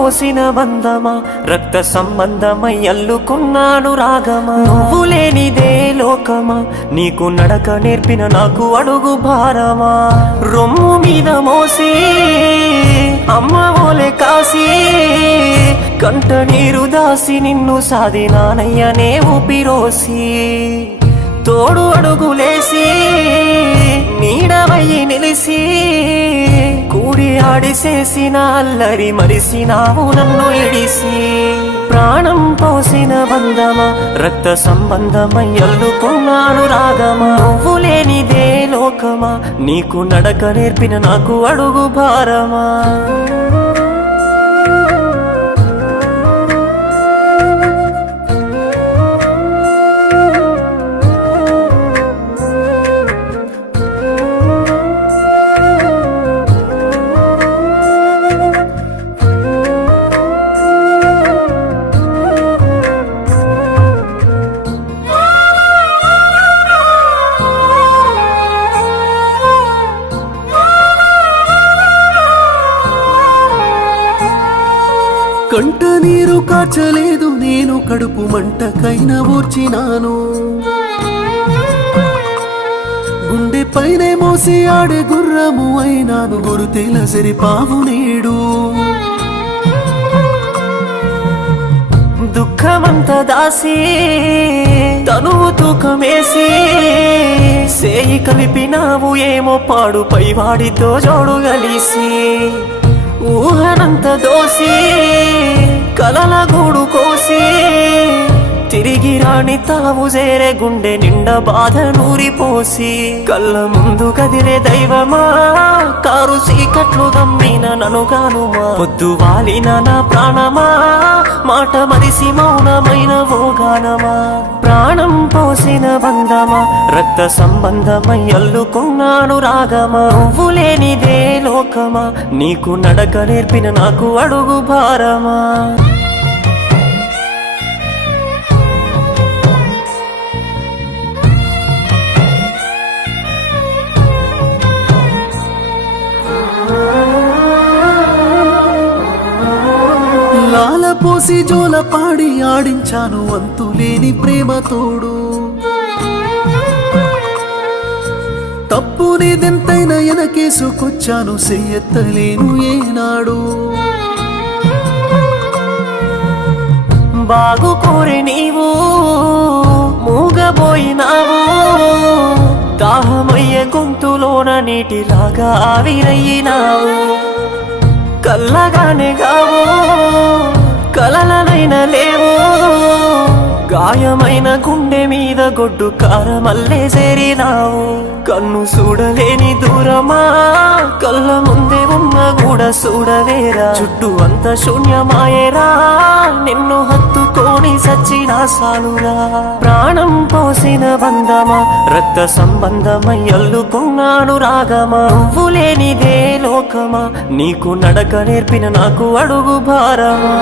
పోసిన బంధమా రక్త సంబంధమై అల్లుకున్నాను రాగమా నువ్వు లేనిదే లోకమా నీకు నడక నేర్పిన నాకు అడుగు భారమా రొమ్ము మీద మోసి అమ్మ ఓలే కాసి కంట నీరు దాసి నిన్ను సాధినానయ్యనే ఊపిరోసి తోడు అడుగులేసి నీడవయ్యి నిలిసి కూడి ఆడిసేసిన అల్లరి మరిసినావు నన్ను ఇడిసి ప్రాణం పోసిన బంధమా రక్త సంబంధమై అల్లుకున్నాను రాగమా నువ్వు లేనిదే లోకమా నీకు నడక నేర్పిన నాకు అడుగు భారమా కంట నీరు కాచలేదు నేను కడుపు మంటకైనా ఓర్చినాను గుండె పైనే మోసి ఆడే గుర్రము అయినాను గురుతేల సరిపావు నేడు దుఃఖమంత దాసి తనువు తూకమేసి సేయి కలిపినావు ఏమో పాడు పైవాడితో జోడు గలిసి ఊహనంత దోసి కలల గూడు కోసి తిరిగి రాని తావు చేరే గుండె నిండా బాధ నూరిపోసి కళ్ళ ముందు కదిలే దైవమా కారు సీకట్లు గమ్మిన ననుగానుమా పొద్దు వాలిన నా ప్రాణమా మాట మరిసి మౌనమైన ఓగానమా ప్రాణం పోసిన బంధమా రక్త సంబంధమై అల్లుకున్నాను రాగమా నువ్వు లేనిదే లోకమా నీకు నడక నేర్పిన నాకు అడుగు భారమా లాల పోసి జోల పాడి ఆడించాను అంతులేని ప్రేమ తోడు తప్పు నీదెంతైనా ఎనకేసుకొచ్చాను చెయ్యెత్తలేను ఏనాడు బాగు కోరి నీవు మూగబోయినావు దాహమయ్యే గొంతులోన నీటిలాగా ఆవిరయ్యినావు కల్లగానే గావు కలలనైన లేవు గాయమైన గుండె మీద గొడ్డు కారమల్లే చేరినావు కన్ను చూడలేని దూరమా కళ్ళ ముందే ఉన్న కూడా చూడవేరా చుట్టూ అంత శూన్యమాయేరా నిన్ను హత్తుకొని సచ్చినా సాలురా ప్రాణం పోసిన బంధమా రక్త సంబంధమై అల్లుకున్నాను రాగమా నువ్వు లేనిదే లోకమా నీకు నడక నేర్పిన నాకు అడుగు భారమా